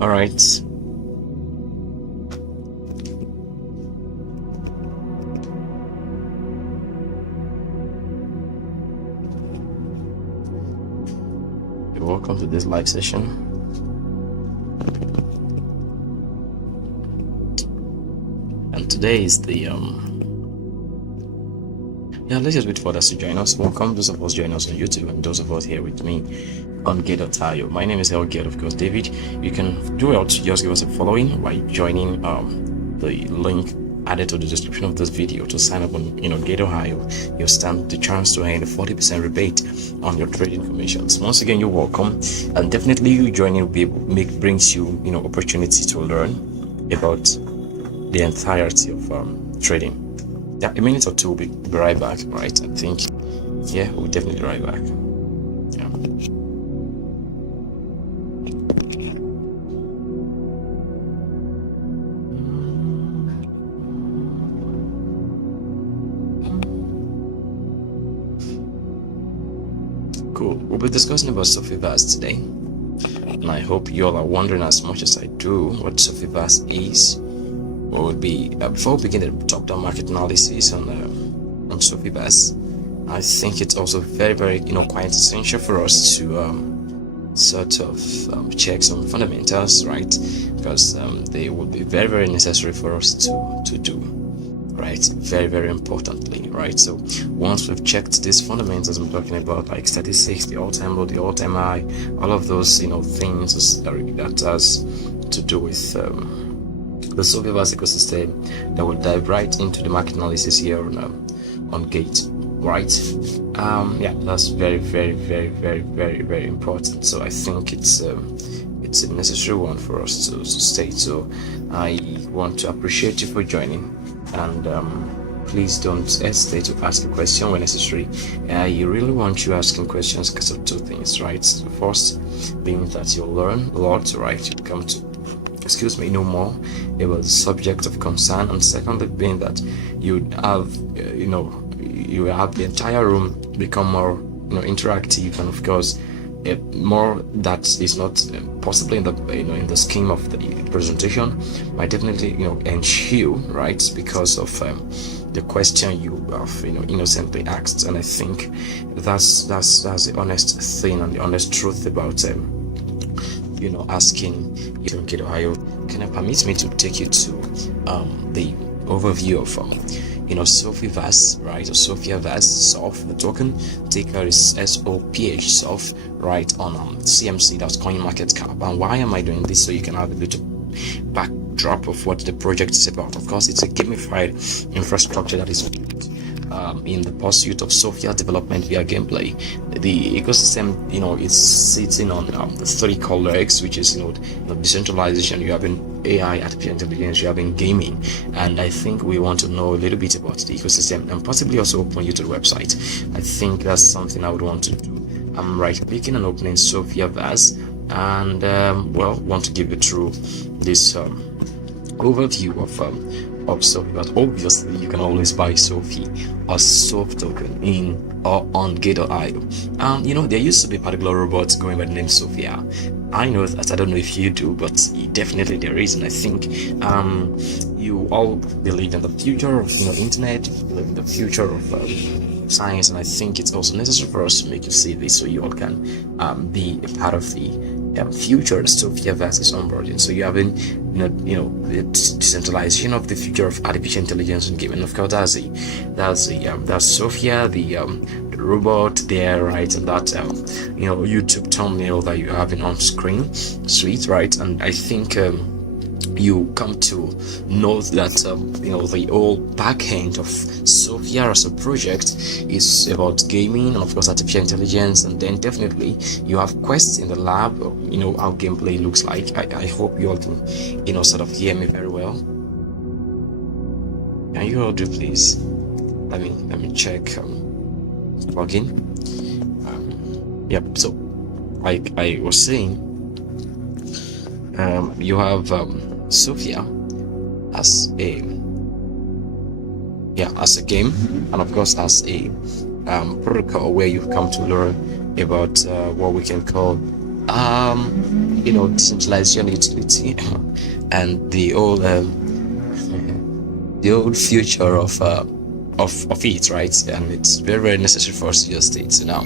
All right. Welcome to this live session. And today is the let's just wait for others to join us. Welcome those of us join us on YouTube and those of us here with me on Gate.io. My name is Gate, of course, David. You can do it, just give us a following by joining the link added to the description of this video to sign up on Gate.io. You'll stand the chance to earn a 40% rebate on your trading commissions. Once again, you're welcome, and definitely you joining brings you opportunity to learn about the entirety of trading. Yeah, a minute or two, we'll be right back, right? I think, yeah, we'll definitely be right back. Yeah. Cool. We'll be discussing about Sophiaverse today, and I hope you all are wondering as much as I do what Sophiaverse is. Will be before we begin the top-down market analysis on Sophiaverse. I think it's also very quite essential for us to sort of check some fundamentals, right? Because they will be very necessary for us to do, right? Very importantly, right? So once we've checked these fundamentals, I'm talking about like statistics, the all-time low, the all-time high, all of those things that has to do with the Sophiaverse ecosystem, that will dive right into the market analysis here on Gate, right? Yeah, that's very important. So I think it's a necessary one for us to state. So I want to appreciate you for joining, and please don't hesitate to ask a question when necessary. I really want you asking questions because of two things, right? The first being that you'll learn a lot, right? You'll come to know more about the subject of concern, and secondly being that you have you have the entire room become more interactive, and of course more that is not possibly in the in the scheme of the presentation might definitely ensue, right, because of the question you have innocently asked. And I think that's the honest thing and the honest truth about asking you to Ohio. Can you permit me to take you to the overview of Sophiaverse, right, or Sophiaverse SOPH. The token ticker is SOPH SOPH, right, on CMC, that's coin market cap. And why am I doing this? So you can have a little backdrop of what the project is about. Of course, it's a gamified infrastructure that is in the pursuit of software development via gameplay. The ecosystem, is sitting on the three core legs, which is decentralization. You have AI, artificial intelligence, you have gaming, and I think we want to know a little bit about the ecosystem and possibly also open you to the website. I think that's something I would want to do. I'm right clicking and opening Sophiaverse, and want to give you through this overview of Sophie. But obviously you can always buy Sophie or SOPH token in or on Gate.io. There used to be a particular robot going by the name Sophia. I know that, I don't know if you do, but definitely there is. And I think you all believe in the future of internet, you believe in the future of science, and I think it's also necessary for us to make you see this so you all can be a part of the future Sophiaverse is onboarding. So you have the decentralization of the future of artificial intelligence and gaming. Of course, that's Sophia, the robot there, right, and that YouTube thumbnail that you have on screen, sweet, right? And I think you come to know that the whole back end of Sophia as a project is about gaming and of course artificial intelligence, and then definitely you have quests in the lab, how gameplay looks like. I hope you all can sort of hear me very well. Can you all do please? Let me check plugin. So like I was saying, you have Sophia as a game, and of course as a protocol where you come to learn about what we can call decentralization utility and the old future of it, right? And it's very, very necessary for us to just state. So now,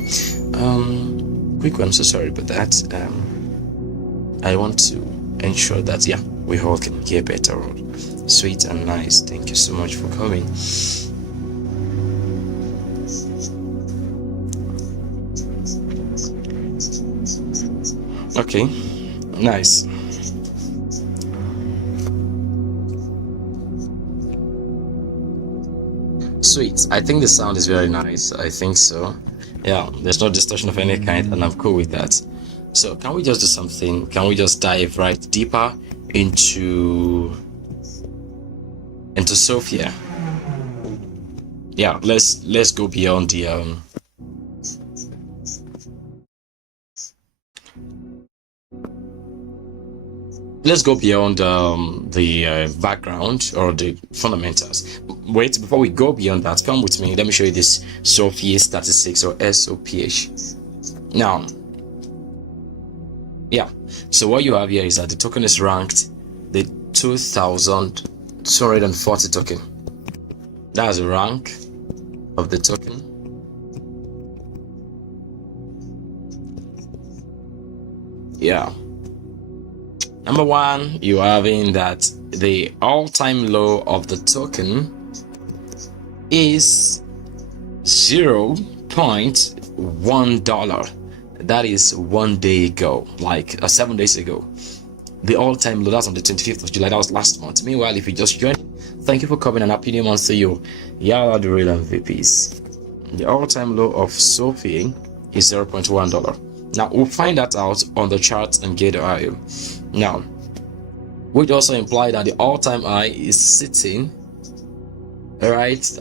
quick one. So sorry about that. I want to ensure that we all can hear better. Sweet and nice. Thank you so much for coming. Okay, nice. Sweet. I think the sound is very nice. I think so. Yeah, there's no distortion of any kind, and I'm cool with that. So can we just do something? Can we just dive right deeper into Sophia? Yeah, let's go beyond the let's go beyond the background or the fundamentals. Wait, before we go beyond that, come with me. Let me show you this Sophia statistics, or SOPH. Now, yeah, so what you have here is that the token is ranked the 2240 token. That's the rank of the token. Yeah. Number one, you have in that the all-time low of the token is $0.1. That is 1 day ago, like 7 days ago. The all-time low, that's on the 25th of July. That was last month. Meanwhile, if you just joined, thank you for coming, and happy new month to you. Y'all are the real MVPs. The all-time low of Sophie is $0.1. Now we'll find that out on the chart and GateLive. Now, which also imply that the all-time high is sitting right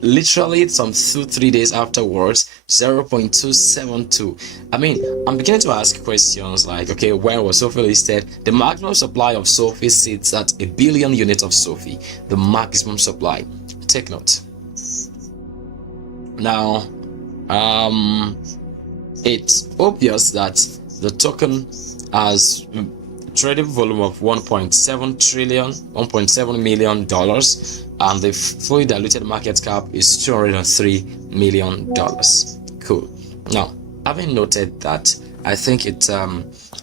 literally some 2-3 days afterwards, 0.272. I mean, I'm beginning to ask questions like, okay, where was Sophie listed? The maximum supply of Sophie sits at 1 billion units of Sophie, the maximum supply. Take note. Now, it's obvious that the token has trading volume of 1.7 million dollars, and the fully diluted market cap is $203 million. Cool. Now, having noted that, I think it's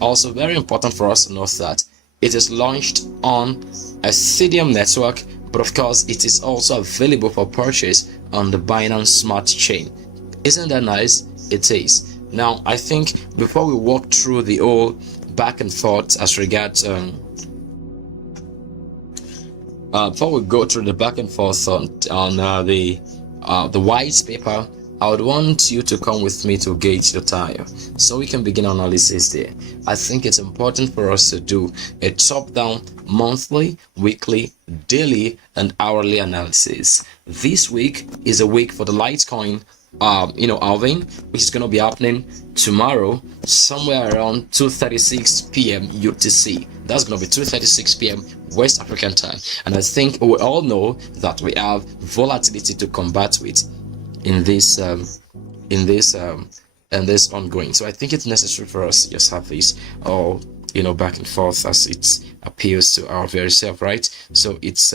also very important for us to note that it is launched on Ethereum network, but of course it is also available for purchase on the Binance Smart Chain. Isn't that nice? It is. Now, I think before we walk through the whole back and forth as regards before we go through the back and forth on the white paper, I would want you to come with me to Gate your tire so we can begin analysis there. I think it's important for us to do a top-down monthly, weekly, daily, and hourly analysis. This week is a week for the Litecoin halving, which is going to be happening tomorrow somewhere around 2:36 p.m. UTC. That's going to be 2:36 p.m. West African time, and I think we all know that we have volatility to combat with in this ongoing. So I think it's necessary for us to just have this all back and forth as it appeals to our very self, right? So it's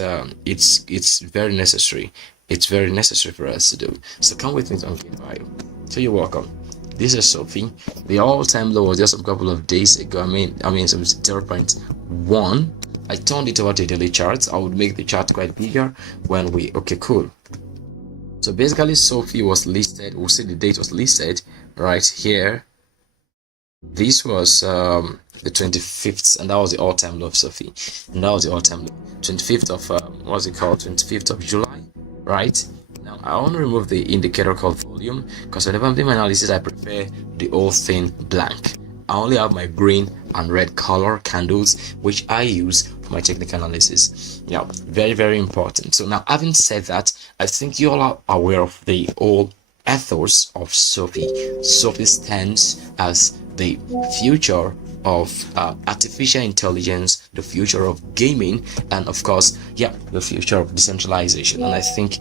very necessary. It's very necessary for us to do. So come with me on GateLive. So you're welcome. This is Sophie. The all-time low was just a couple of days ago. I mean, so it's 0.1. I turned it over to daily charts. I would make the chart quite bigger when we. Okay, cool. So basically, Sophie was listed. We'll see the date was listed right here. This was the 25th, and that was the all-time low of Sophie. And that was the all-time low. 25th of what's it called? 25th of July, right? Now I want to remove the indicator called volume because whenever I'm doing my analysis, I prefer the whole thing blank. I only have my green and red color candles, which I use for my technical analysis. Yeah, very, very important. So now, having said that, I think you all are aware of the whole ethos of Sophie. Sophie stands as the future of artificial intelligence, the future of gaming, and of course, the future of decentralization. And I think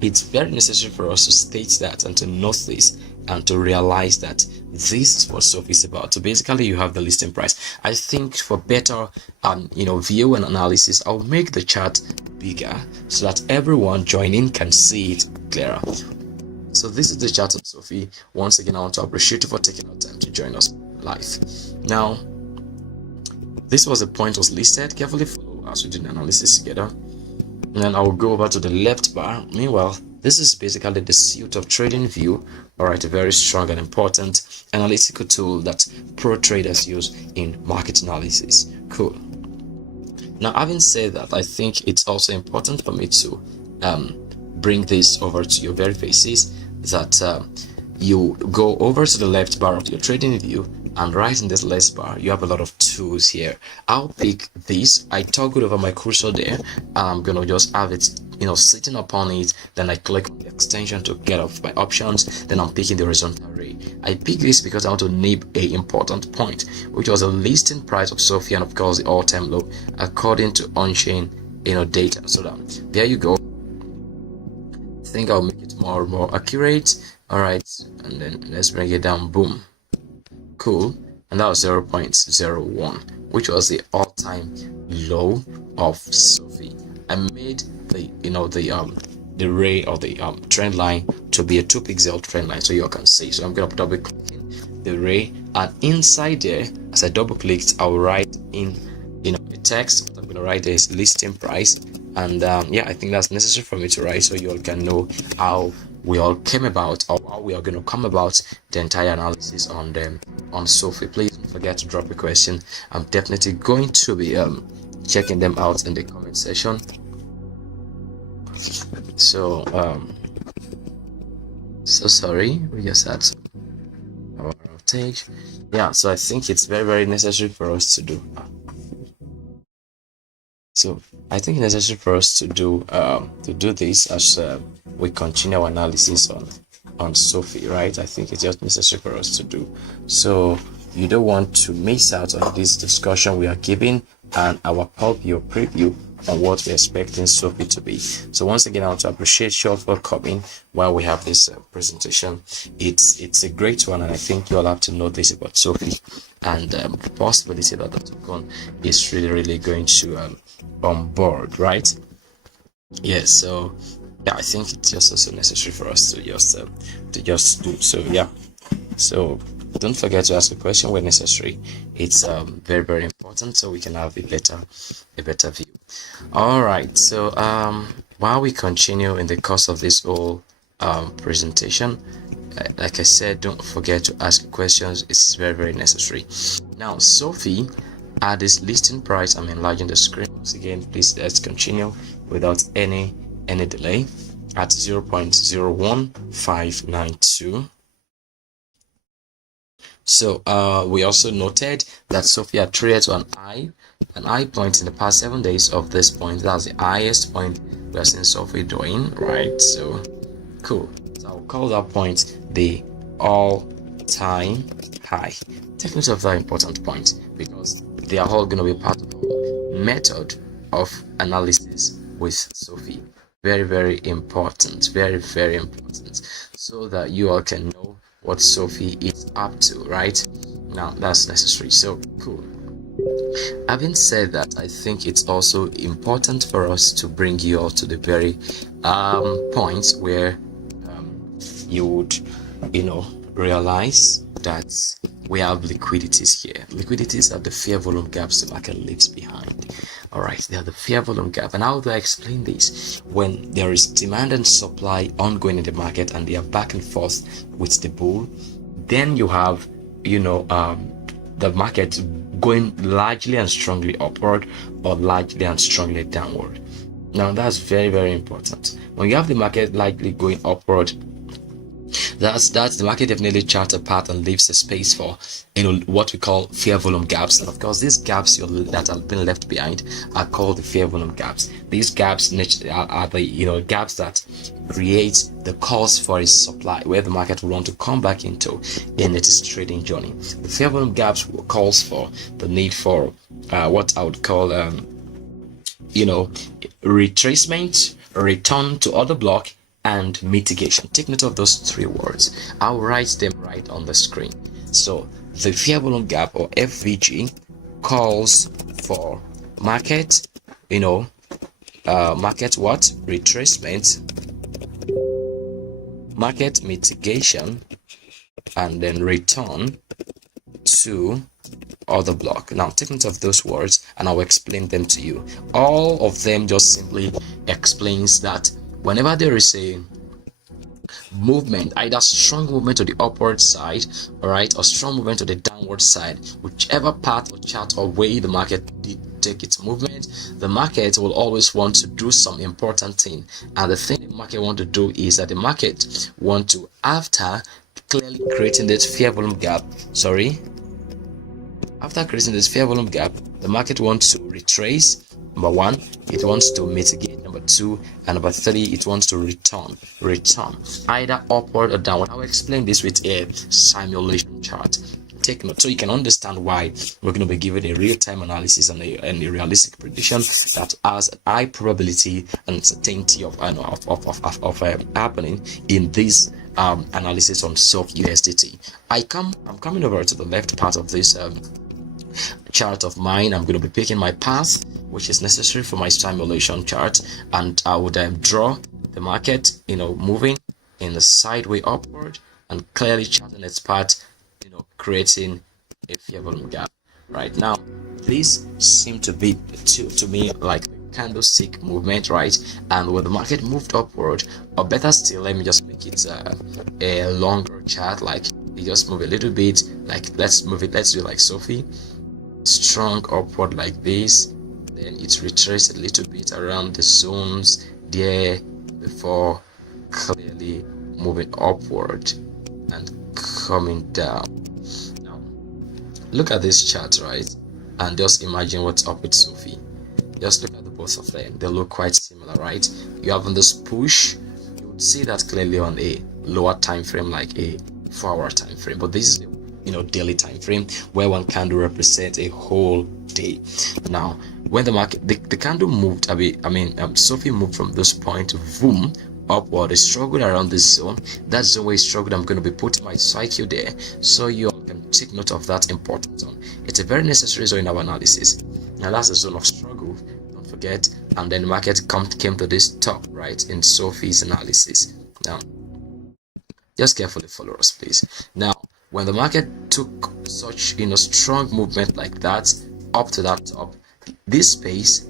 it's very necessary for us to state that and to note this and to realize that this is what SOPH is about. So basically, you have the listing price. I think for better view and analysis, I'll make the chart bigger so that everyone joining can see it clearer. So this is the chart of SOPH. Once again, I want to appreciate you for taking the time to join us live. Now, this was a point was listed. Carefully follow as we do the analysis together. And then I will go over to the left bar. Meanwhile, this is basically the suite of trading view. All right, a very strong and important analytical tool that pro traders use in market analysis. Cool. Now, having said that, I think it's also important for me to bring this over to your very faces, that you go over to the left bar of your trading view, and right in this left bar you have a lot of tools here. I'll pick this. I toggle over my cursor there. I'm gonna just have it sitting upon it. Then I click on the extension to get off my options. Then I'm picking the horizontal array. I pick this because I want to nib a important point, which was the listing price of SOPH, and of course the all-time low according to on-chain data. So that there you go. I think I'll make it more accurate. All right, and then let's bring it down. Boom. Cool. And that was 0.01, which was the all-time low of SOPH. I made the ray or the trend line to be a 2 pixel trend line, so you all can see. So I'm gonna double click the ray, and inside there, as I double clicked, I'll write in a text. What I'm gonna write there is listing price, and yeah, I think that's necessary for me to write so you all can know how we all came about, or how we are going to come about the entire analysis on them on SOPH. Please don't forget to drop a question. I'm definitely going to be checking them out in the comment section. So sorry, we just had some outage. Yeah, so I think it's very necessary for us to do. So I think it's necessary for us to do this as we continue our analysis on SOPH, right? I think it's just necessary for us to do. So you don't want to miss out on this discussion we are giving and our preview on what we're expecting SOPH to be. So once again, I want to appreciate you all for coming while we have this presentation. It's a great one, and I think you all have to know this about SOPH, and the possibility that the token is really going to on board, right? Yes. So yeah, I think it's just also necessary for us to just do so. Yeah. So don't forget to ask a question when necessary. It's very important, so we can have a better view. All right, so while we continue in the course of this whole presentation, like I said, don't forget to ask questions. It's very necessary. Now SOPH at this listing price, I'm enlarging the screen once again. Please let's continue without any delay at 0.01592. So we also noted that SOPH had traded to an high point in the past 7 days of this point. That's the highest point we are seeing SOPH doing, right? So cool. So I'll call that point the all-time high. Take note of that important point, because they are all going to be part of the method of analysis with SOPH. Very important, very important, so that you all can know what SOPH is up to, right? Now that's necessary. So cool. Having said that, I think it's also important for us to bring you all to the very point where you would realize that we have liquidities here. Liquidities are the fair volume gaps the market leaves behind. All right, they are the fair volume gap. And how do I explain this? When there is demand and supply ongoing in the market and they are back and forth with the bull, then you have the market going largely and strongly upward or largely and strongly downward. Now that's very important. When you have the market likely going upward, that's the market definitely charts a path and leaves a space for what we call fair volume gaps. And of course, these gaps that have been left behind are called the fair volume gaps. These gaps are the gaps that create the cause for its supply, where the market will want to come back into in its trading journey. The fair volume gaps calls for the need for what I would call retracement, return to other block, and mitigation. Take note of those three words. I'll write them right on the screen. So the fair volume gap, or FVG, calls for market, market what? Retracement, market mitigation, and then return to other block. Now take note of those words and I'll explain them to you. All of them just simply explains that whenever there is a movement, either strong movement to the upward side, all right, or strong movement to the downward side, whichever path or chart or way the market did take its movement, the market will always want to do some important thing. And the thing the market want to do is that the market want to, after clearly creating this fair volume gap, after creating this fair volume gap, the market wants to retrace. Number one, it wants to mitigate. Number two, and number three, it wants to return either upward or downward. I'll explain this with a simulation chart. Take note so you can understand why we're going to be given a real-time analysis and a realistic prediction that has a high probability and certainty of happening in this analysis on SOPH. I'm coming over to the left part of this chart of mine. I'm going to be picking my path, which is necessary for my simulation chart, and I would draw the market moving in the sideway upward and clearly charting its path, creating a fair volume gap. Right now this seemed to be to me like a candlestick movement, right? And when the market moved upward, or better still, let me just make it a longer chart, like you just move a little bit, like let's do like Sophie, strong upward like this, then it retraced a little bit around the zones there before clearly moving upward and coming down. Now look at this chart, right, and just imagine what's up with Sophie. Just look at the both of them, they look quite similar, right? You have on this push, you would see that clearly on a lower time frame, like a 4-hour time frame, but this is the daily time frame where one candle represents a whole day. Now when the market the candle moved Sophie moved from this point, boom, upward. It struggled around this zone. That zone where it struggled, I'm going to be putting my cycle there so you all can take note of that important zone. It's a very necessary zone in our analysis. Now that's a zone of struggle, don't forget. And then the market came to this top, right, in Sophie's analysis. Now just carefully follow us, please. Now when the market took such strong movement like that up to that top, this space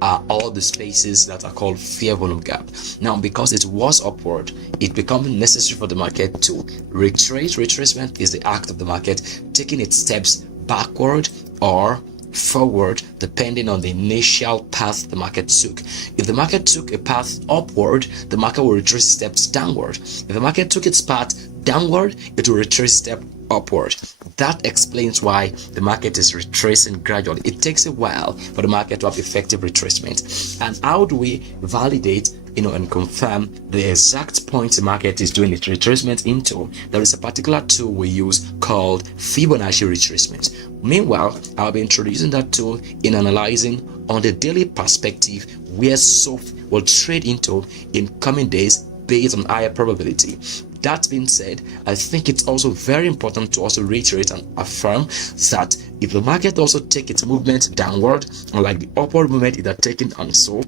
are all the spaces that are called fair volume gap. Now because it was upward, it becomes necessary for the market to retrace. Retracement is the act of the market taking its steps backward or forward depending on the initial path the market took. If the market took a path upward, the market will retrace steps downward. If the market took its path downward, it will retrace step upward. That explains why the market is retracing gradually. It takes a while for the market to have effective retracement. And how do we validate and confirm the exact point the market is doing its retracement into? There is a particular tool we use called Fibonacci retracement. Meanwhile, I'll be introducing that tool in analyzing on the daily perspective where SOPH will trade into in coming days based on higher probability. That being said, I think it's also very important to also reiterate and affirm that if the market also take its movement downward, unlike the upward movement it had taken, and so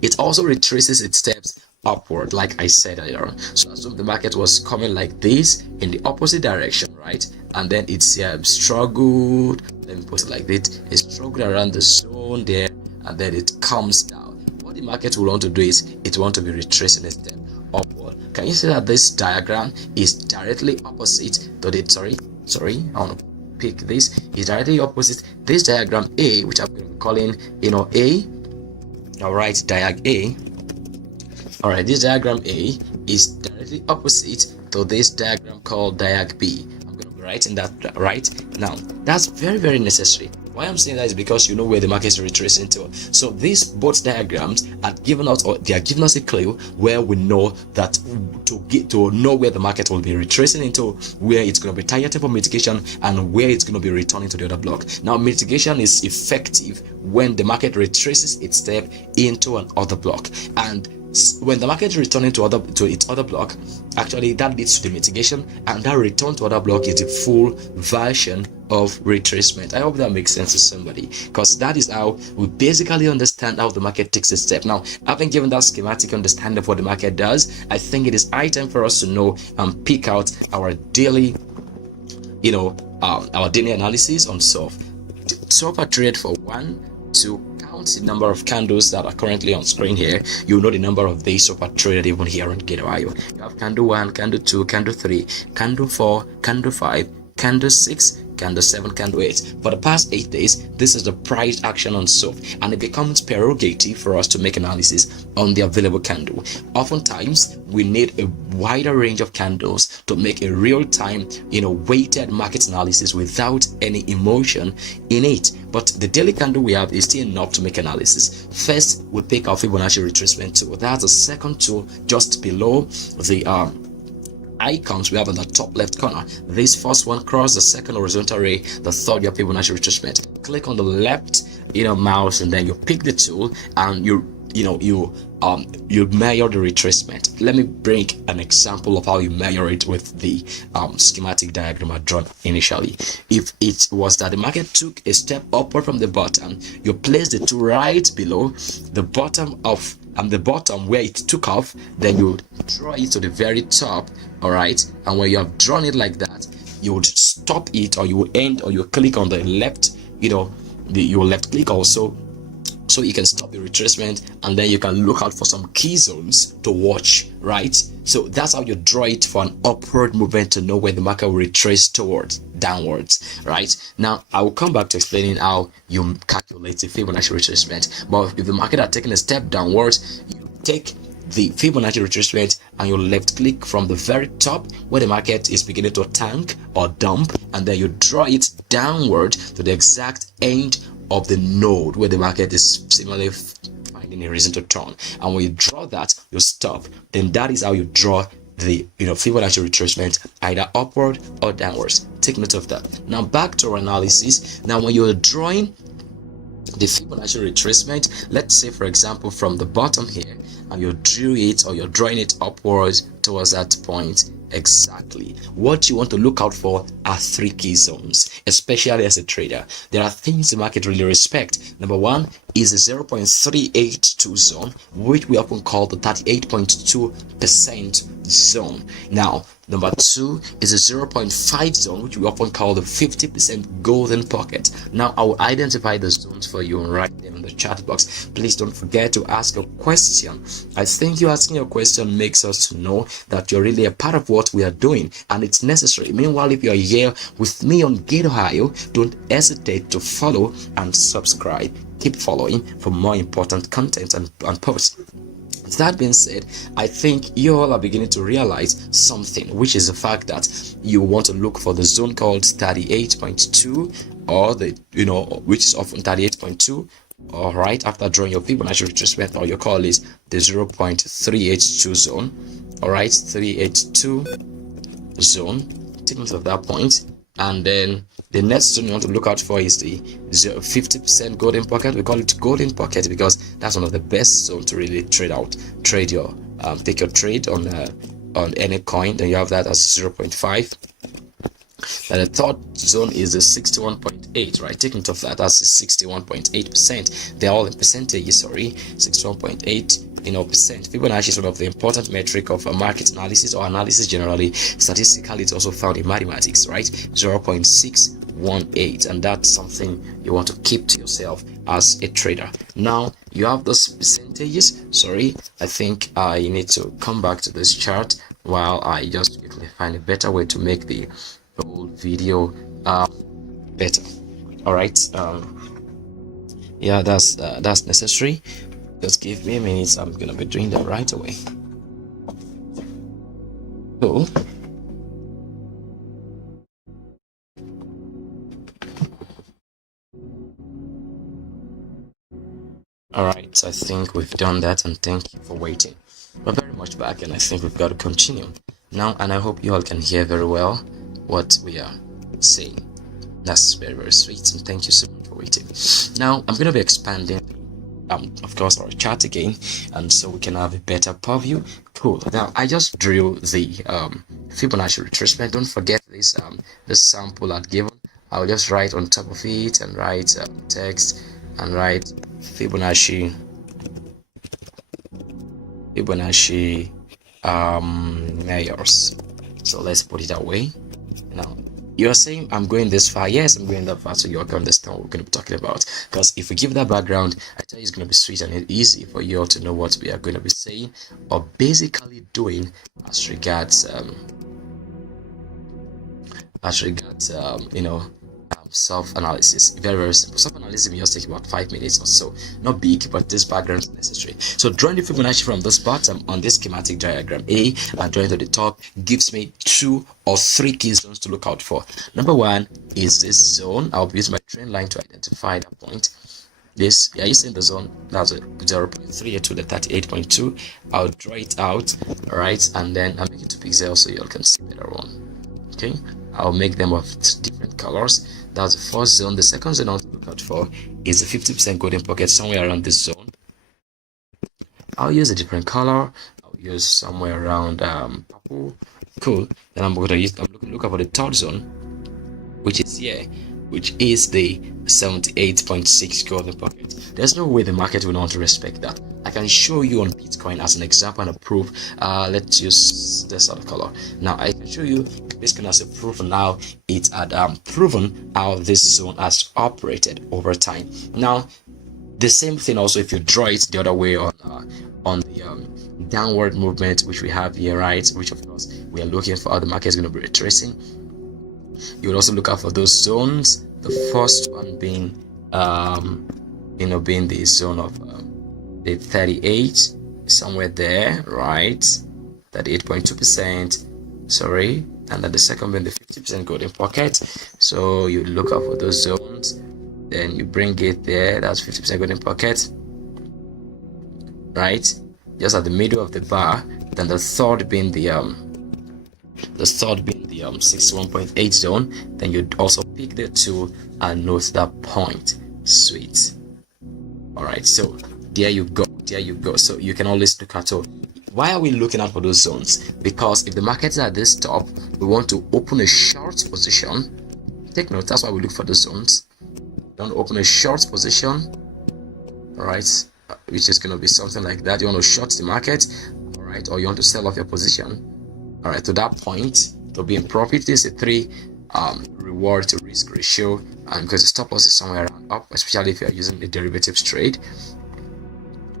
it also retraces its steps upward, like I said earlier. So assume the market was coming like this in the opposite direction, right? And then it's struggled, let me put it like this, it struggled around the zone there, and then it comes down. What the market will want to do is it want to be retracing its step upward. Can you see that this diagram is directly opposite to the I want to pick this, is directly opposite this diagram A, which I'm going to be calling A. All right, diag A. All right, this diagram A is directly opposite to this diagram called diag B. I'm going to be writing that right now. That's very, very necessary. Why I'm saying that is because you know where the market is retracing to. So these both diagrams are giving us, or they are giving us a clue where we know that to know where the market will be retracing into, where it's going to be targeting for mitigation, and where it's going to be returning to the other block. Now mitigation is effective when the market retraces its step into an other block, and when the market is returning to its other block, actually that leads to the mitigation, and that return to other block is the full version of retracement. I hope that makes sense to somebody, because that is how we basically understand how the market takes a step. Now, having given that schematic understanding of what the market does, I think it is high time for us to know and pick out our daily our daily analysis on SOPH. SOPH trade for 1 to count the number of candles that are currently on screen here. You know the number of days SOPH traded even here on GateLive. You have candle 1, candle 2, candle 3, candle 4, candle 5, candle 6, candle 7, candle 8. For the past 8 days, this is the price action on SOPH, and it becomes prerogative for us to make analysis on the available candle. Oftentimes, we need a wider range of candles to make a real-time, weighted market analysis without any emotion in it. But the daily candle we have is still enough to make analysis. First, we pick our Fibonacci retracement tool. That's the second tool just below the icons we have on the top left corner. This first one cross, the second horizontal ray, the third your Fibonacci retracement. Click on the left mouse, and then you pick the tool, and you measure the retracement. Let me bring an example of how you measure it with the schematic diagram I drawn initially. If it was that the market took a step upward from the bottom, you place the tool right below the bottom of the bottom where it took off, then you draw it to the very top. All right, and when you have drawn it like that, you would stop it, or you will end, or you click on the left, your left click also, so you can stop the retracement, and then you can look out for some key zones to watch, right? So that's how you draw it for an upward movement to know where the market will retrace towards downwards, right? Now I will come back to explaining how you calculate the Fibonacci retracement. But if the market are taking a step downwards, you take the Fibonacci retracement and you left click from the very top where the market is beginning to tank or dump, and then you draw it downward to the exact end of the node where the market is similarly finding a reason to turn. And when you draw that, you stop. Then that is how you draw the Fibonacci retracement, either upward or downwards. Take note of that. Now back to our analysis. Now when you're drawing the Fibonacci retracement, let's say for example from the bottom here, and you drew it, or you're drawing it upwards towards that point exactly, what you want to look out for are 3 key zones, especially as a trader. There are things the market really respect. Number 1 is the 0.382 zone, which we often call the 38.2% zone. Now number 2 is a 0.5 zone, which we often call the 50% golden pocket. Now I will identify the zones for you and write them in the chat box. Please don't forget to ask a question. I think you asking your question makes us to know that you're really a part of what we are doing, and it's necessary. Meanwhile, if you're here with me on GateOhio, don't hesitate to follow and subscribe. Keep following for more important content and posts. That being said, I think you all are beginning to realize something, which is the fact that you want to look for the zone called 38.2, or which is often 38.2. All right, after drawing your Fibonacci retracement, or your call is the 0.382 zone. All right, 382 zone. Take note of that point. And then the next zone you want to look out for is the 50% golden pocket. We call it golden pocket because that's one of the best zones to really take your trade on any coin. Then you have that as 0.5. And the third zone is the 61.8, right? Take note of that. That's 61.8%. They're all in percentages, sorry. 61.8 percent. Fibonacci is one of the important metric of market analysis, or analysis generally. Statistically, it's also found in mathematics, right? 0.618, and that's something you want to keep to yourself as a trader. Now you have those percentages. Sorry, I think I need to come back to this chart while I just quickly find a better way to make the whole video better. All right, yeah, that's necessary. Just give me a minute. I'm gonna be doing that right away. Cool. All right, so I think we've done that, and thank you for waiting. We're very much back, and I think we've got to continue now, and I hope you all can hear very well what we are saying. That's very, very sweet, and thank you so much for waiting. Now I'm going to be expanding of course, our chart again, and so we can have a better purview. Cool. Now I just drew the Fibonacci retracement. Don't forget this this sample I'd given. I'll just write on top of it and write text and write Fibonacci measures. So let's put it away. Now you're saying I'm going this far. Yes, I'm going that far, so you're going to understand what we're going to be talking about. Because if we give that background, I tell you it's going to be sweet and easy for you all to know what we are going to be saying or basically doing as regards self-analysis. Very, very simple. Self-analysis will just take about 5 minutes or so. Not big, but this background is necessary. So drawing the Fibonacci from this bottom on this schematic diagram A and drawing to the top gives me 2 or 3 key zones to look out for. Number 1 is this zone. I'll use my trend line to identify that point. This, are you seeing the zone? That's a 0.3 to the 38.2. I'll draw it out, right, and then I'll make it 2 pixels so you all can see better on. Okay, I'll make them of different colors. That's the first zone. The second zone I want to look out for is the 50% golden pocket somewhere around this zone. I'll use a different color. I'll use somewhere around purple. Cool. Then I'm looking to look out for the third zone, which is here, which is the 78.6 golden pocket. There's no way the market will not want to respect that. I can show you on Bitcoin as an example and a proof. Let's use this other color. Now I can show you Bitcoin as a proof now. It had proven how this zone has operated over time. Now the same thing also if you draw it the other way on the downward movement which we have here, right, which of course we are looking for how the market is going to be retracing. You will also look out for those zones. The first one being being the zone of the 38, somewhere there, right, 38.2%, sorry, and then the second being the 50% golden pocket. So you look out for those zones, then you bring it there. That's 50% golden pocket, right, just at the middle of the bar. Then the third being the 61.8 zone. Then you also pick the 2 and note that point. Sweet. All right, so there you go. So you can always look at it. Why are we looking out for those zones? Because if the market is at this top, we want to open a short position. Take note, that's why we look for the zones. Don't open a short position, all right, which is going to be something like that. You want to short the market, all right, or you want to sell off your position, all right, to that point. To be in profit, this is a 3 reward to risk ratio, and because the stop loss is somewhere around up, especially if you are using a derivatives trade.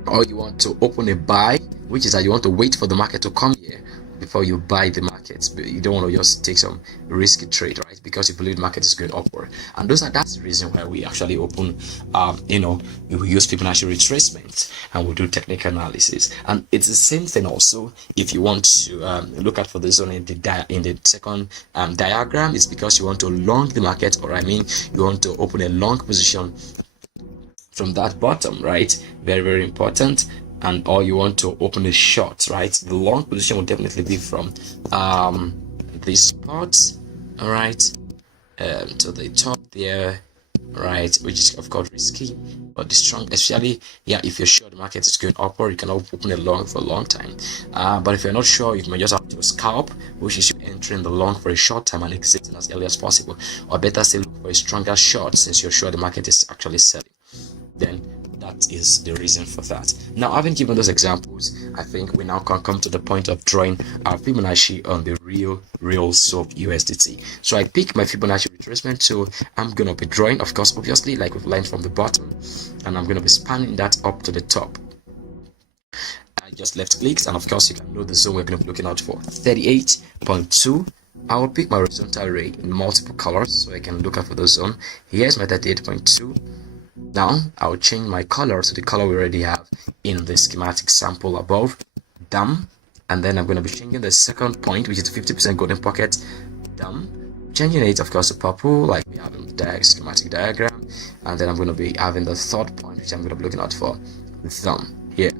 Or you want to open a buy, which is that you want to wait for the market to come here before you buy the markets, but you don't want to just take some risky trade, right, because you believe the market is going upward. And that's the reason why we actually open we use Fibonacci retracement and we'll do technical analysis. And it's the same thing also if you want to look at for the zone in the second diagram. It's because you want to long the market, or I mean you want to open a long position from that bottom, right, very, very important. And or you want to open a short, right, the long position will definitely be from this spot, all right, to the top there, right, which is of course risky, but the strong, especially if you're sure the market is going upward, you can open a long for a long time. But if you're not sure, you may just have to scalp, which is you entering the long for a short time and exiting as early as possible, or better still look for a stronger short since you're sure the market is actually selling. Then that is the reason for that. Now, having given those examples, I think we now can come to the point of drawing our Fibonacci on the real SOP USDT. So I pick my Fibonacci retracement tool. I'm going to be drawing, of course, obviously, like we've lined from the bottom, and I'm going to be spanning that up to the top. I just left clicks, and of course, you can know the zone we're going to be looking out for. 38.2. I will pick my horizontal ray in multiple colors so I can look out for the zone. Here's my 38.2. Now I'll change my color to the color we already have in the schematic sample above, and then I'm going to be changing the second point, which is 50% golden pocket, changing it of course to purple like we have in the schematic diagram, and then I'm going to be having the third point, which I'm going to be looking out for, here,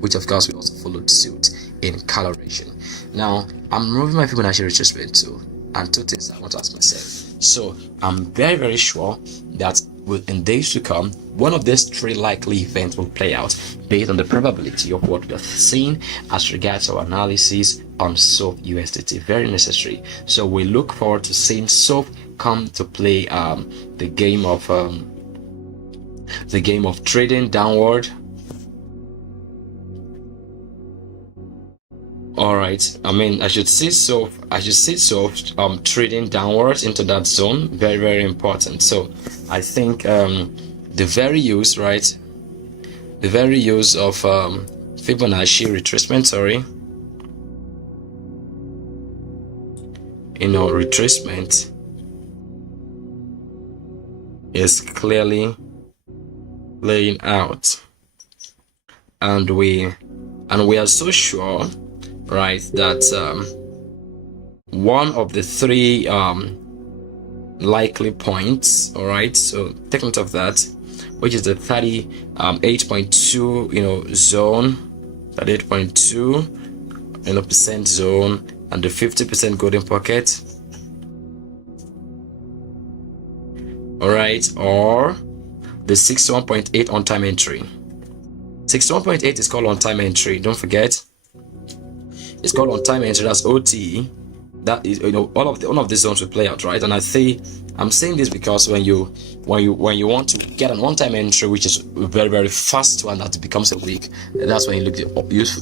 which of course we also followed suit in coloration. Now I'm removing my Fibonacci retracement tool, and 2 things I want to ask myself. So I'm very sure that in days to come, one of these three likely events will play out based on the probability of what we are seeing as regards our analysis on SOPH USDT. Very necessary. So we look forward to seeing SOPH come to play the game of trading downward. All right, I should see SOPH trading downwards into that zone. Very important. So I think the very use of Fibonacci retracement, retracement is clearly playing out, and we are so sure, right, that one of the three likely points, all right, so take note of that, which is the 38.2 zone, 38.2 percent zone, and the 50% golden pocket, all right, or the 61.8 on time entry. 61.8 is called on time entry, don't forget. It's called on time entry. That's OTE. That is, all of these zones will play out, right? And I'm saying this because when you want to get an on-time entry, which is very fast one that becomes a week, that's when you use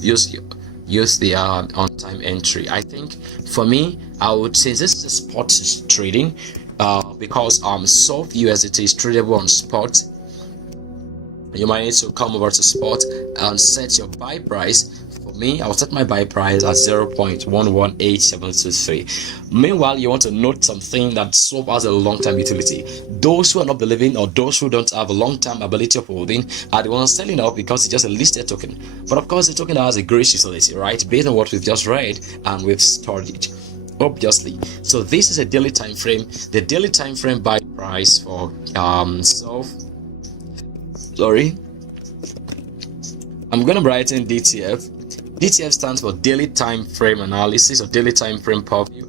the on-time entry. I think for me, I would say this is spot trading, because SOPH USDT is tradable on spot. You might need to come over to spot and set your buy price. For me, I'll set my buy price at 0.118723. Meanwhile, you want to note something that SOPH has a long-term utility. Those who are not believing, or those who don't have a long-term ability of holding, are the ones selling out because it's just a listed token. But of course, the token has a great utility, right? Based on what we've just read and with storage, obviously. So this is a daily time frame. The daily time frame buy price for SOPH. I'm gonna write in DTF. DTF stands for daily time frame analysis, or daily time frame purview.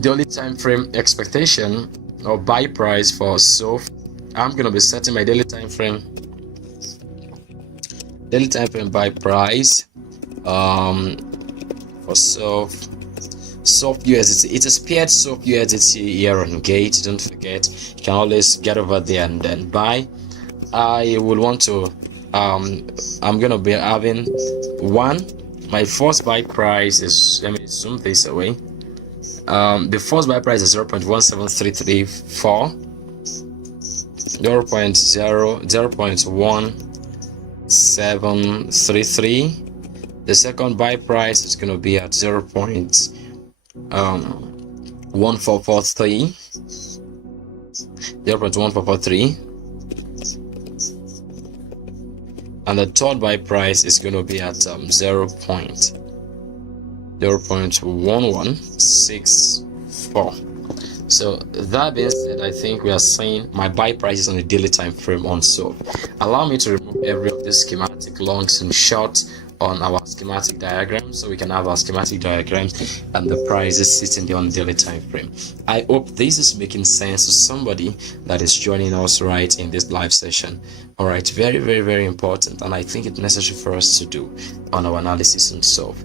Daily time frame expectation or buy price for SOPH. I'm gonna be setting my daily time frame buy price for SOPH USDT. It is paired SOPH USDT here on Gate. Don't forget, you can always get over there and then buy. I will want to I'm gonna be having my first buy price is, let me zoom this away. The first buy price is 0.17334, 0.1733. The second buy price is going to be at 0.1443, 0.1443. And the third buy price is going to be at 0.1164. So that being said, I think we are saying my buy price is on a daily time frame on SOPH. Allow me to remove every of this schematic longs and shorts on our schematic diagram, so we can have our schematic diagrams and the prices sitting there on daily time frame. I hope this is making sense to somebody that is joining us right in this live session. All right, very important, and I think it's necessary for us to do on our analysis on SOPH.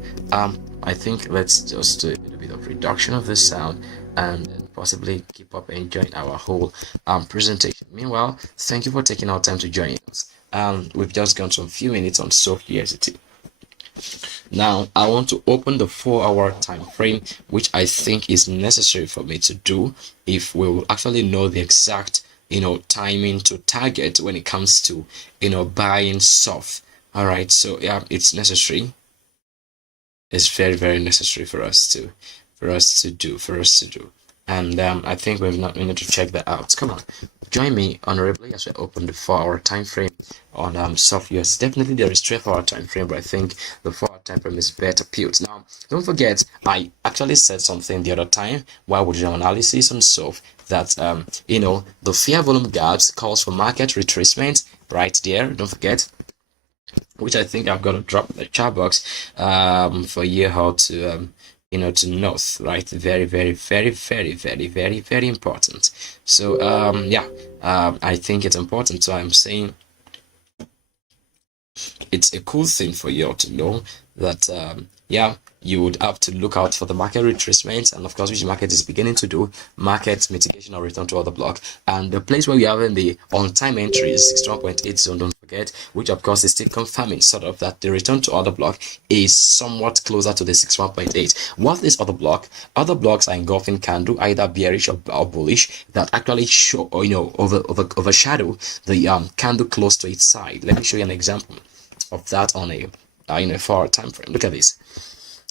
I think let's just do a little bit of reduction of the sound and possibly keep up enjoying our whole presentation. Meanwhile, thank you for taking our time to join us. We've just gone some few minutes on SOPH USDT. Now I want to open the 4-hour time frame, which I think is necessary for me to do if we will actually know the exact timing to target when it comes to buying SOPH. All right, so yeah, it's necessary. It's very necessary for us to do. And I think we need to check that out. Come on, join me honorably as we open the 4-hour time frame on SOPH US. Definitely there is 3-hour time frame, but I think the 4-hour time frame is better built. Now, don't forget, I actually said something the other time while we did an analysis on SOPH that the fair volume gaps calls for market retracement right there. Don't forget, which I think I've got to drop the chat box for you how to to north, right? Very, very, very, very, very, very, very important. So yeah, I think it's important. So I'm saying it's a cool thing for you all to know that yeah, you would have to look out for the market retracement, and of course, which the market is beginning to do, market mitigation or return to order block. And the place where we have in the on-time entry is 61.8 zone, don't forget, which of course is still confirming sort of that the return to order block is somewhat closer to the 61.8. What is other block? Other blocks are engulfing candle, either bearish or bullish, that actually show, or overshadow the candle close to its side. Let me show you an example of that on a in a 4-hour time frame. Look at this.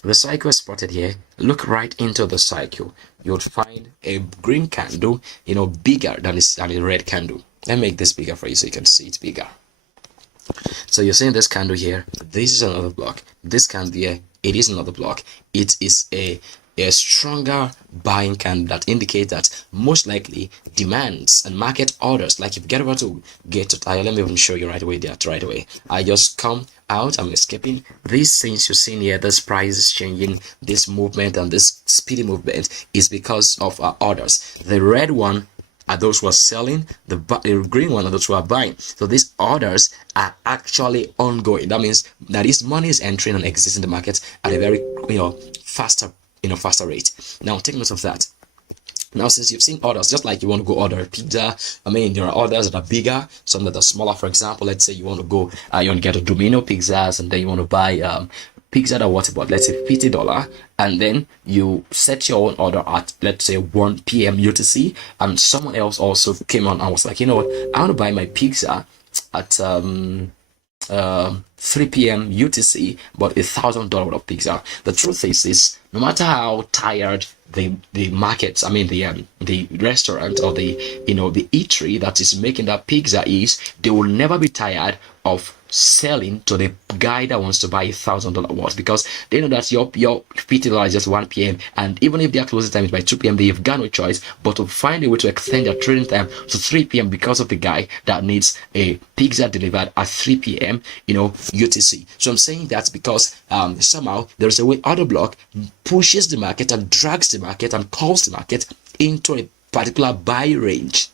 The cycle is spotted here. Look right into the cycle. You'll find a green candle, bigger than a red candle. Let me make this bigger for you so you can see it bigger. So you're seeing this candle here. This is another block. This candle here, it is another block. It is a stronger buying candle that indicates that most likely demands and market orders, like if you get over to let me even show you right away that right away. I just come out, I'm escaping these things you're seeing here. This price is changing, this movement and this speedy movement is because of our orders. The red one are those who are selling, the green one are those who are buying. So these orders are actually ongoing. That means that this money is entering and exiting the market at a very faster rate. Now take note of that. Now, since you've seen orders, just like you want to go order a pizza, I mean, there are orders that are bigger, some that are smaller. For example, let's say you want to go, you want to get a Domino pizzas, and then you want to buy pizza that worth about, let's say, $50, and then you set your own order at, let's say, 1 p.m. UTC, and someone else also came on and was like, you know what, I want to buy my pizza at 3 p.m. UTC, but $1,000 worth of pizza. The truth is no matter how tired the markets, I mean the restaurant or the the eatery that is making that pizza is, they will never be tired of selling to the guy that wants to buy $1,000 worth, because they know that your $50 is just 1 p.m. and even if their closing time is by 2 p.m. they've got no choice but to find a way to extend their trading time to 3 p.m. because of the guy that needs a pizza delivered at 3 p.m. UTC. So I'm saying that because somehow there's a way order block pushes the market and drags the market and calls the market into a particular buy range.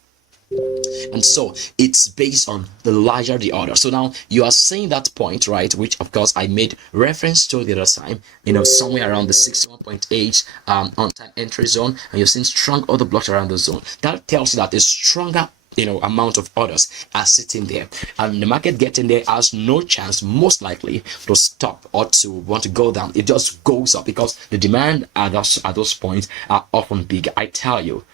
And so it's based on the larger the order. So now you are seeing that point, right, which of course I made reference to the other time, somewhere around the 61.8 on time entry zone, and you've seen strong order blocks around the zone. That tells you that a stronger amount of orders are sitting there, and the market getting there has no chance, most likely, to stop or to want to go down. It just goes up because the demand at those points are often big. I tell you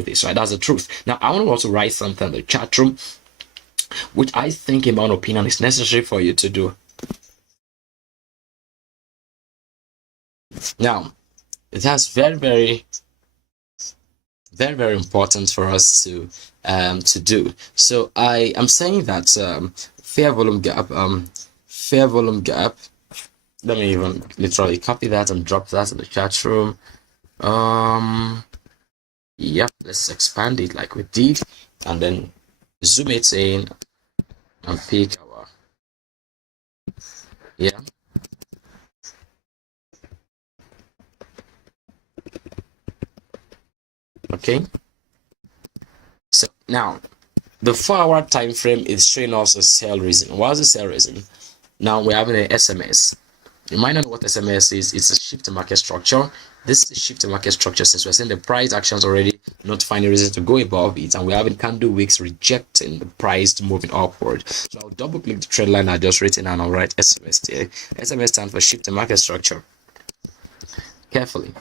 this, right? That's the truth. Now, I want to also write something in the chat room, which I think, in my own opinion, is necessary for you to do. Now, it has very, very, very, very important for us to do. So I am saying that fair volume gap. Let me even literally copy that and drop that in the chat room. Yep, let's expand it like we did, and then zoom it in and pick our okay. So now the 4-hour time frame is showing us a sell reason. What's the sell reason? Now we're having an SMS. You might not know what SMS is. It's a shift market structure. This is shift market structure, since we're seeing the price actions already not finding reason to go above it, and we're having candle wicks rejecting the price moving upward. So I'll double click the trend line I just written and I'll write SMS there. SMS stands for shift market structure. Carefully.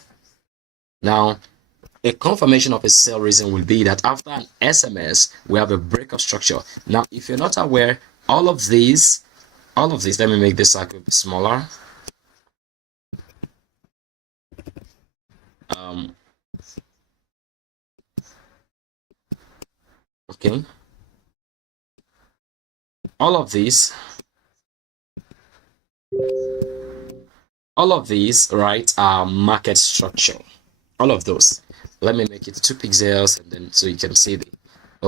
Now, a confirmation of a sell reason will be that after an SMS, we have a break of structure. Now, if you're not aware, all of these, let me make this cycle smaller. Okay, all of these, right, are market structure. All of those. Let me make it 2 pixels, and then so you can see the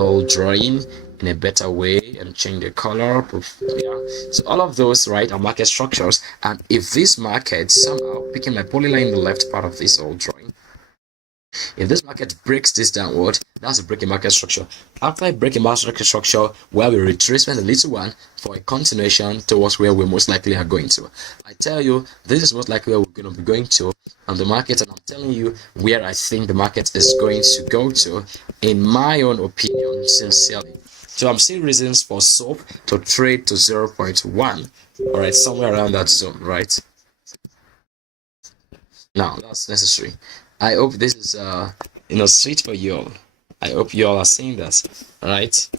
old drawing in a better way and change the color. Yeah, so all of those, right, are market structures. And if this market somehow, picking my polyline in the left part of this old drawing, if this market breaks this downward, that's a breaking market structure. After I break a market structure, where we retracement a little one for a continuation towards where we most likely are going to. I tell you, this is most likely where we're going to be going to on the market, and I'm telling you where I think the market is going to go to, in my own opinion, sincerely. So I'm seeing reasons for SOP to trade to 0.1. All right, somewhere around that zone, right? Now that's necessary. I hope this is sweet for you all. I hope you all are seeing that. All right.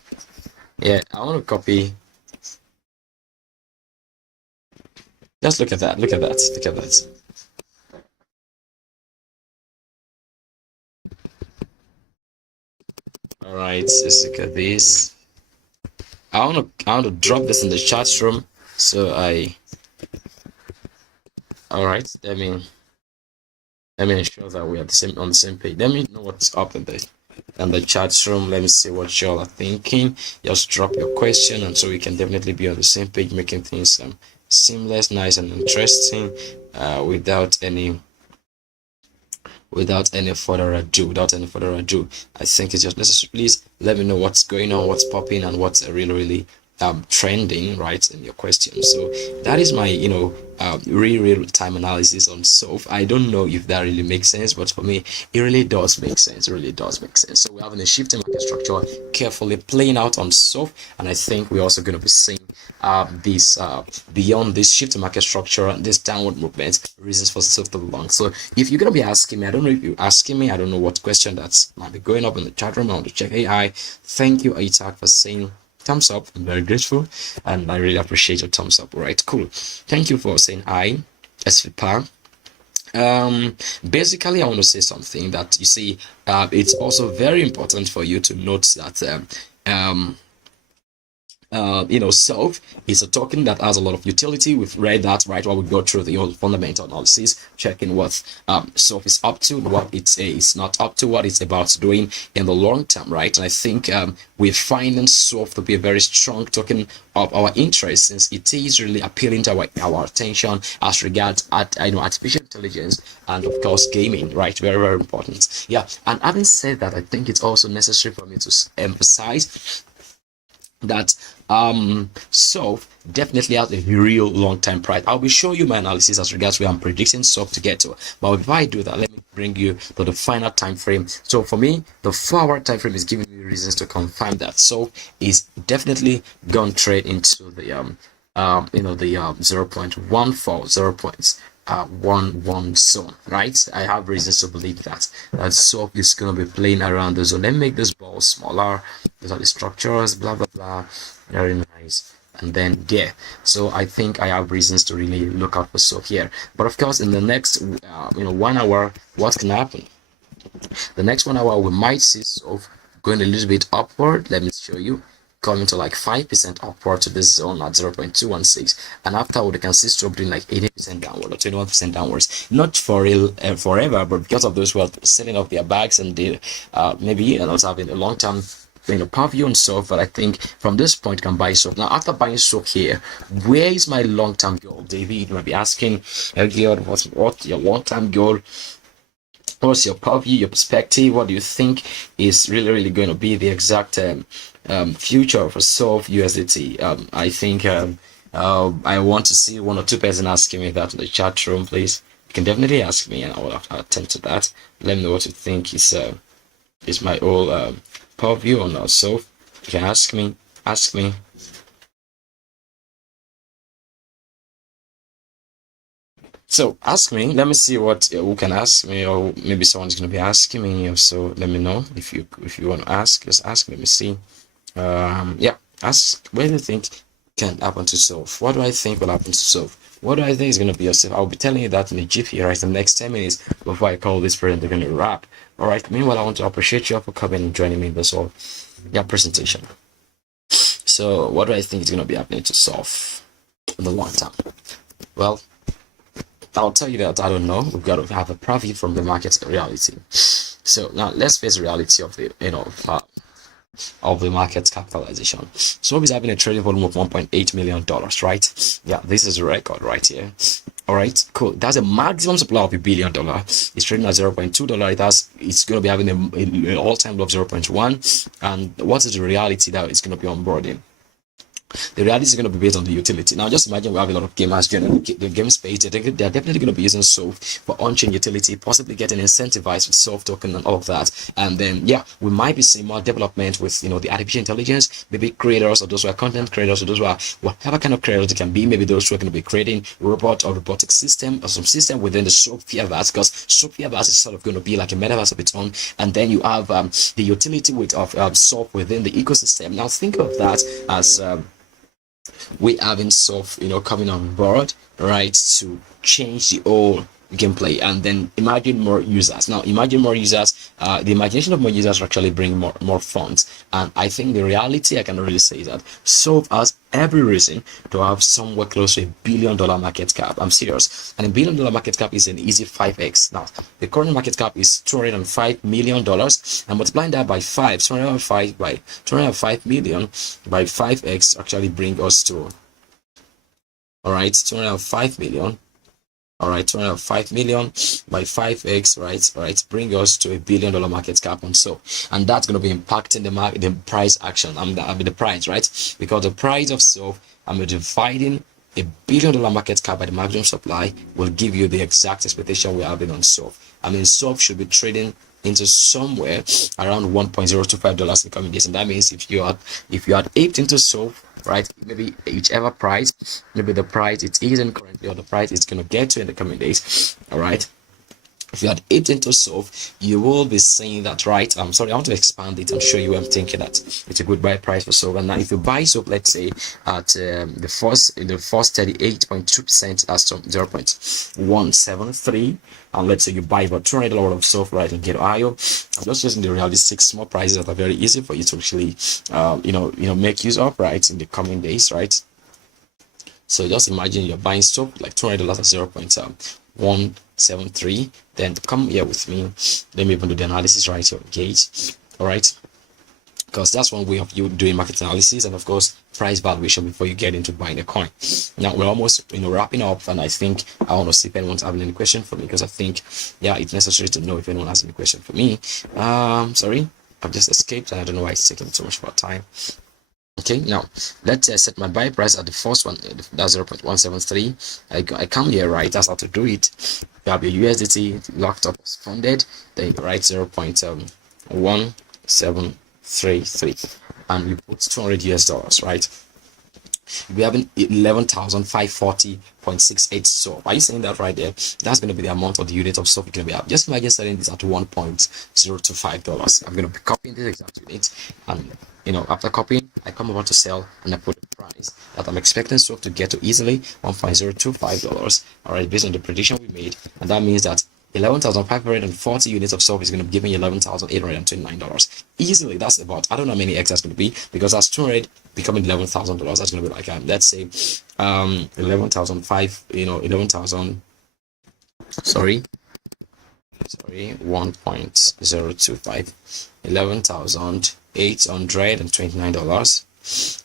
Yeah, I want to copy. Just look at that. Look at that. Look at that. All right. Let's look at this. I want to drop this in the chat room. So all right. Let me ensure that we are on the same page. Let me know what's up in the chat room. Let me see what y'all are thinking. Just drop your question, and so we can definitely be on the same page, making things seamless, nice, and interesting, without any further ado. I think it's just necessary. Please let me know what's going on, what's popping, and what's really trending, right, in your question. So that is my real time analysis on SOPH. I don't know if that really makes sense, but for me it really does make sense. It really does make sense. So we're having a shifting market structure carefully playing out on SOPH, and I think we're also going to be seeing this beyond this shifting market structure and this downward movement, reasons for SOPH to be long. So if you're going to be asking me, I don't know if you're asking me, I don't know what question that's might be going up in the chat room. I want to check. Hey, hi, thank you Aitak for saying thumbs up. I'm very grateful, and I really appreciate your thumbs up. All right, cool. Thank you for saying hi, SVPA. Basically, I want to say something that you see. It's also very important for you to note that SOPH is a token that has a lot of utility. We've read that, right, while we go through the whole fundamental analysis, checking what SOPH is up to, what it is not up to, what it's about doing in the long term, right? And I think we're finding SOPH to be a very strong token of our interest, since it is really appealing to our attention as regards artificial intelligence and of course gaming, right? Very, very important. Yeah, and having said that, I think it's also necessary for me to emphasize that SOPH definitely has a real long-term price. I'll be showing you my analysis as regards where I'm predicting SOPH to get to, but before I do that, let me bring you to the final time frame. So for me, the 4-hour time frame is giving me reasons to confirm that SOPH is definitely gonna trade into the 0.14 0.11 zone, right? I have reasons to believe that SOPH is going to be playing around the zone. Let me make this ball smaller. These are the structures, blah blah blah. Very nice. And then yeah, so I think I have reasons to really look out for SOPH here. But of course, in the next 1 hour, what can happen? The next 1 hour we might see SOPH going a little bit upward. Let me show you, coming to like 5% upward to this zone at 0.216, and afterward you can see SOPH doing like 80% downward or 21% downwards. Not for real forever, but because of those who are selling off their bags and they maybe not having a long-term purview on SOPH. But I think from this point you can buy SOPH. Now after buying SOPH here, where is my long-term goal? David, you might be asking, Elgiod, what's your long-term goal? What's your purview, your perspective? What do you think is really going to be the exact future for SOPH USDT? I think I want to see 1 or 2 persons asking me that in the chat room. Please, you can definitely ask me, and I will attend to that. Let me know what you think is my whole purview on SOPH. You can ask me. So ask me. Let me see what who can ask me, or maybe someone's gonna be asking me. So let me know if you want to ask. Just ask me. Let me see. Yeah. Ask. What do you think can happen to SOPH? What do I think will happen to SOPH? What do I think is gonna be yourself? I'll be telling you that in the GP right in the next 10 minutes before I call this present. They're gonna wrap. All right. Meanwhile, I want to appreciate you all for coming and joining me in this whole presentation. So what do I think is gonna be happening to SOPH in the long term? Well, I'll tell you that I don't know. We've got to have a profit from the market reality. So now let's face the reality of the of the market capitalization. SOPH is having a trading volume of $1.8 million, right? Yeah, this is a record right here. All right, cool. That's a maximum supply of $1 billion. It's trading at $0.2. It's going to be having an all-time low of 0.1. And what is the reality that it's going to be onboarding? The reality is going to be based on the utility. Now, just imagine we have a lot of gamers generally the game space. They're definitely going to be using SOPH for on-chain utility, possibly getting incentivized with SOPH token and all of that. And then, yeah, we might be seeing more development with, the artificial intelligence, maybe creators or those who are content creators or those who are whatever kind of creators they can be. Maybe those who are going to be creating robot or robotic system or some system within the Sophiaverse, because Sophiaverse is sort of going to be like a metaverse of its own. And then you have the utility of SOPH within the ecosystem. Now, think of that as we having SOPH, coming on board, right, to change the whole gameplay. And then imagine more users. Now imagine more users. The imagination of more users actually bring more funds. And I think the reality I can really say that SOPH has every reason to have somewhere close to $1 billion market cap. I'm serious. And $1 billion market cap is an easy 5x. Now the current market cap is $205 million, and multiplying that by 205 million by 5x actually bring us to, all right, 205 million. All right, 205 million by 5x, right, bring us to $1 billion market cap on SOPH, and that's going to be impacting the price action. I mean the price, right? Because the price of SOPH, dividing $1 billion market cap by the maximum supply will give you the exact expectation we're having on SOPH. SOPH should be trading into somewhere around $1.025 in the coming days, and that means if you had aped into SOPH, right, maybe whichever price, maybe the price it isn't currently or the price it's going to get to in the coming days, all right, if you had aped into SOPH, you will be seeing that, right? I'm sorry, I want to expand it and show you I'm thinking that it's a good buy price for SOPH. And now if you buy SOPH, let's say at the first 38.2%, that's 0.173, and let's say you buy about $200 of SOPH, right, in GateLive. I'm just using the realistic small prices that are very easy for you to actually make use of, right, in the coming days, right? So just imagine you're buying SOPH like $200 at 0.173. Then come here with me. Let me even do the analysis right here on Gate. All right, because that's one way of you doing market analysis, and of course price valuation before you get into buying a coin. Now we're almost wrapping up, and I think I want to see if anyone's having any question for me, because I think, yeah, it's necessary to know if anyone has any question for me. Sorry, I've just escaped, and I don't know why it's taking so much of our time. Okay, now let's set my buy price at the first one, that's 0.173. I come here, right? That's how to do it. You have your USDT locked up as funded, then you write 0.1733, and you put $200 US, right? We have 11,540.68. So are you saying that right there? That's going to be the amount of the unit of SOPH you're going to be up. Just imagine selling this at $1.025. I'm going to be copying this exact unit, and after copying, I come over to sell, and I put the price that I'm expecting SOPH to get to easily $1.025. All right, based on the prediction we made, and that means that 11,540 units of SOPH is going to be giving $11,829 easily. That's about, I don't know how many X that's going to be, because that's 200 becoming $11,000. That's going to be like let's say 11,000, sorry, 1.025, $11,829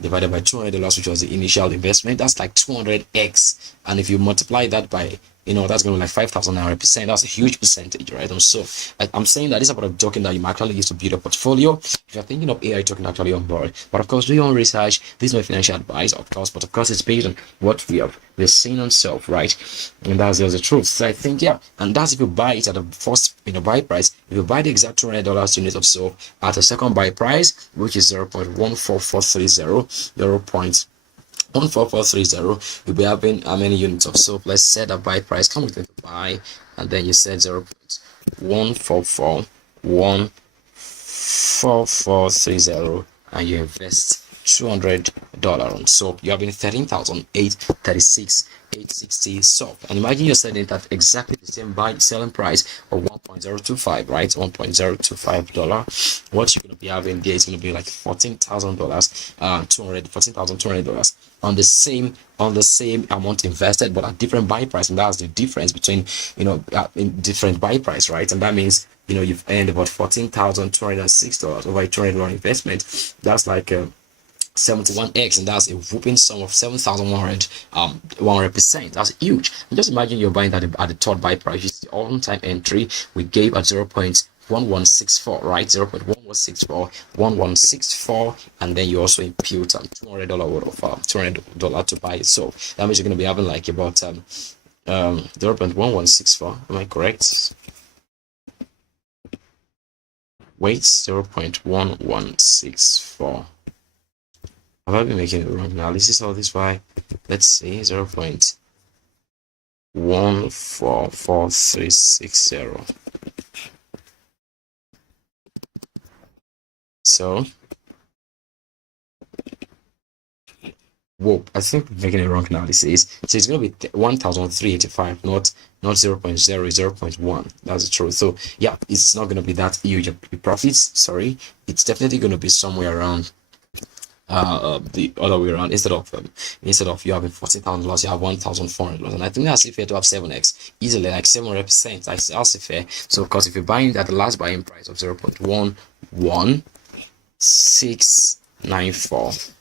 divided by $200, which was the initial investment. That's like 200x, and if you multiply that by that's going to be like 5,000%. That's a huge percentage, right? And so I'm saying that this is about a token that you might actually use to build a portfolio if you're thinking of AI token actually on board. But of course, do your own research. This is my financial advice, of course, but of course it's based on what we're seeing on SOPH, right? And that's just the truth. So I think, yeah, and that's if you buy it at the first buy price. If you buy the exact $200 unit of SOPH at a second buy price, which is 0.14430, 14430, you'll be having how many units of SOPH? Let's set a buy price. Come with the buy, and then you set 0.14430, and you invest $200. So you have been 13,836,860 SOP. And imagine you're selling it at exactly the same selling price of 1.025, right? $1.025. What you're going to be having there is going to be like $14,000, $14,200 on the same amount invested, but at different buy price. And that's the difference between, in different buy price, right? And that means, you've earned about $14,206 over a $200 investment. That's like 71x, and that's a whooping sum of 7,100%. That's huge. And just imagine you're buying that at the third buy price. It's the on-time entry we gave at 0.1164, right? 0.1164, and then you also impute $200 worth of $200 to buy it. So that means you're going to be having like about 0.1164. Am I correct? Wait, 0.1164. Have I been making it wrong now? This is all this why. Let's see, 0.144360. So, whoa, I think we're making it wrong now. This is so it's gonna be 1,385, not 0.0, 0.1. That's the truth. So yeah, it's not gonna be that huge profits. Sorry, it's definitely gonna be somewhere around the other way around. Instead of you having $14,000, you have $1,400, and I think that's fair to have 7x easily, like 700%. That's fair. So of course, if you're buying at the last buying price of 0.11694,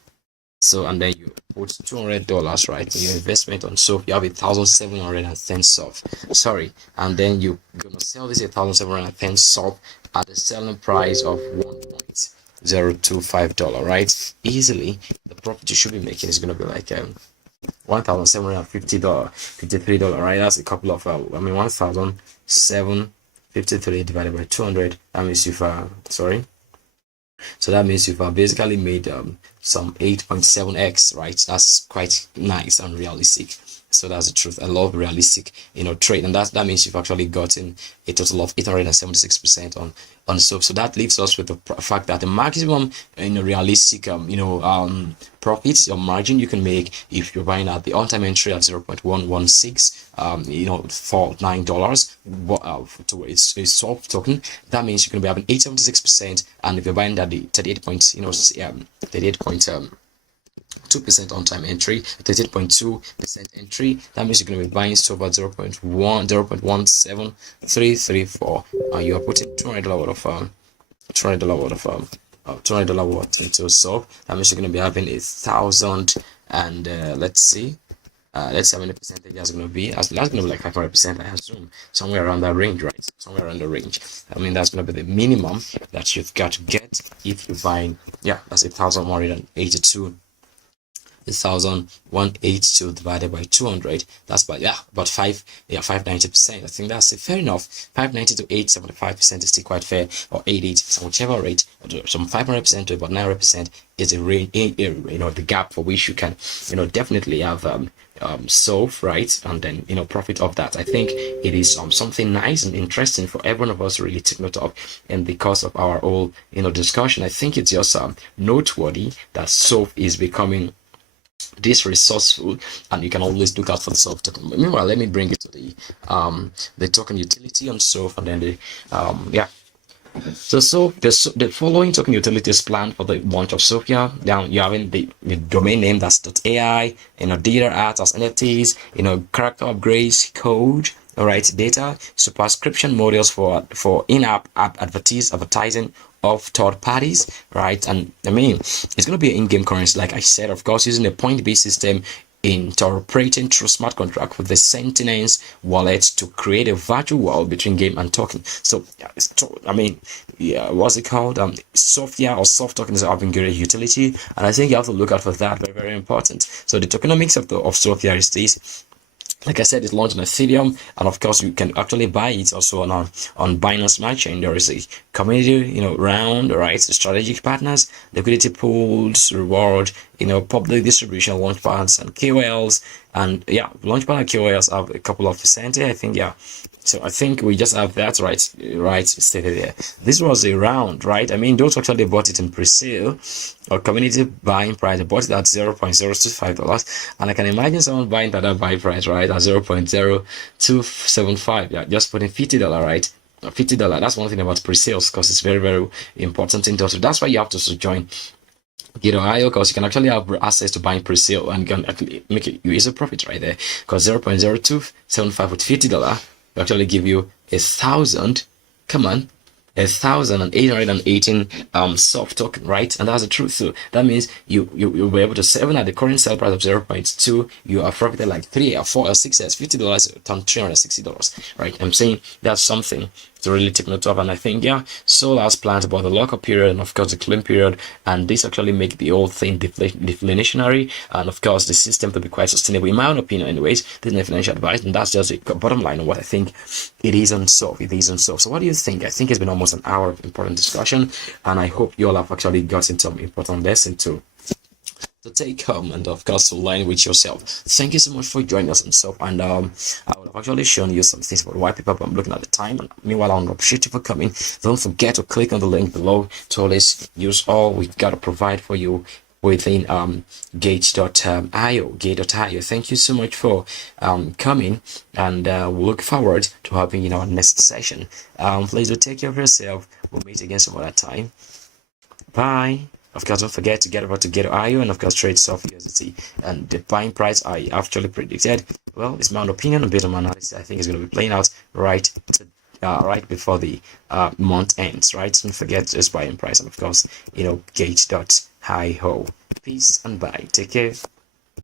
so and then you put $200, right, in your investment on SOP, you have 1,710 SOP. Sorry, and then you're gonna sell this 1,710 SOP at the selling price of $1.025, right? Easily the profit you should be making is going to be like $1,750, $53, right? That's a couple of 1,753 divided by 200. That means you've so that means you've basically made some 8.7x, right? That's quite nice and realistic. So that's the truth. I love realistic, trade, and that means you've actually gotten a total of 876% on SOP. So that leaves us with the fact that the maximum realistic profits or margin you can make if you're buying at the on-time entry at 0.116 for $9 to a SOP token. That means you're going to be having 876%, and if you're buying at the 2% on-time entry, 38.2% entry, that means you're going to be buying SOP at 0.17334, and you are putting $200 worth of $200 worth into SOP. That means you're going to be having 1,000, and let's see how many percentage that's going to be. That's going to be like 500%, I assume, somewhere around that range, right? Somewhere around the range. I mean, that's going to be the minimum that you've got to get if you're buying. Yeah, that's 1,182. 1,182 divided by 200. That's about 590%. I think that's fair enough. 590 to 875% is still quite fair, or 880%, whichever rate. Some 500% to about 900% is a range, the gap for which you can, definitely have solve, right, and then profit of that. I think it is something nice and interesting for every one of us to really take note of, and because of our whole discussion, I think it's just noteworthy that SOP is becoming this resourceful, and you can always look out for the SOP token. Meanwhile, let me bring it to the token utility on SOP, and then the So the following token utility is planned for the launch of Sophia. Now you having the domain name that's .ai, data art as NFTs, character upgrades, code, all right, data, subscription models for in-app advertising of third parties, right? And I mean, it's going to be an in-game currency, like I said, of course, using a point-based system interpreting through smart contract with the Sentinels wallet to create a virtual world between game and token. So what's it called? Sophia or soft token is having great utility, and I think you have to look out for that. Very, very important. So the tokenomics of Sophia is this. Like I said, it's launched on Ethereum, and of course you can actually buy it also on Binance Smart Chain. There is a community, round, right? Strategic partners, liquidity pools, reward, public distribution, launchpads and KOLs, and yeah, launchpad and KOLs have a couple of percentage, I think. Yeah, so I think we just have that right stated there. This was a round, right? I mean, those actually bought it in pre-sale or community buying price. They bought it at $0.025, and I can imagine someone buying that at buy price, right, at $0.0275. Yeah, just putting $50, right? $50. That's one thing about pre-sales, because it's very, very important in total. That's why you have to join GateLive, because you can actually have access to buying pre-sale and you can actually make it use a profit right there. Because $0.0275 with $50 will actually give you 1,000. Come on. 1,818 soft token, right? And that's the truth. So that means you'll be able to sell. Even at the current sale price of 0.2, you are profited like 3 or 4 or 6 years, $50 turn $360, right? I'm saying that's something to really take note of. And I think, yeah, Sol has plans about the lockup period and of course the claim period, and this actually make the whole thing deflationary, and of course the system to be quite sustainable, in my own opinion. Anyways, this is not financial advice, and that's just the bottom line of what I think it is on SOPH. It is on SOPH. So what do you think? I think it's been almost an hour of important discussion, and I hope you all have actually gotten some important lesson to take home, and of course to learn with yourself. Thank you so much for joining us on SOPH, and I would have actually shown you some things about white paper, but I'm looking at the time, and meanwhile I want to appreciate you for coming. Don't forget to click on the link below to always use all we've got to provide for you within Gate.io. Thank you so much for coming, and we look forward to having you in our next session. Please do take care of yourself. We'll meet again some other time. Bye. Of course, don't forget to get over to GateLive and of course trade Sophiaverse. And the buying price I actually predicted, well, it's my own opinion, based on my analysis. I think it's going to be playing out right before the month ends, right? Don't forget this buying price, and of course, Gate.io. Peace and bye. Take care.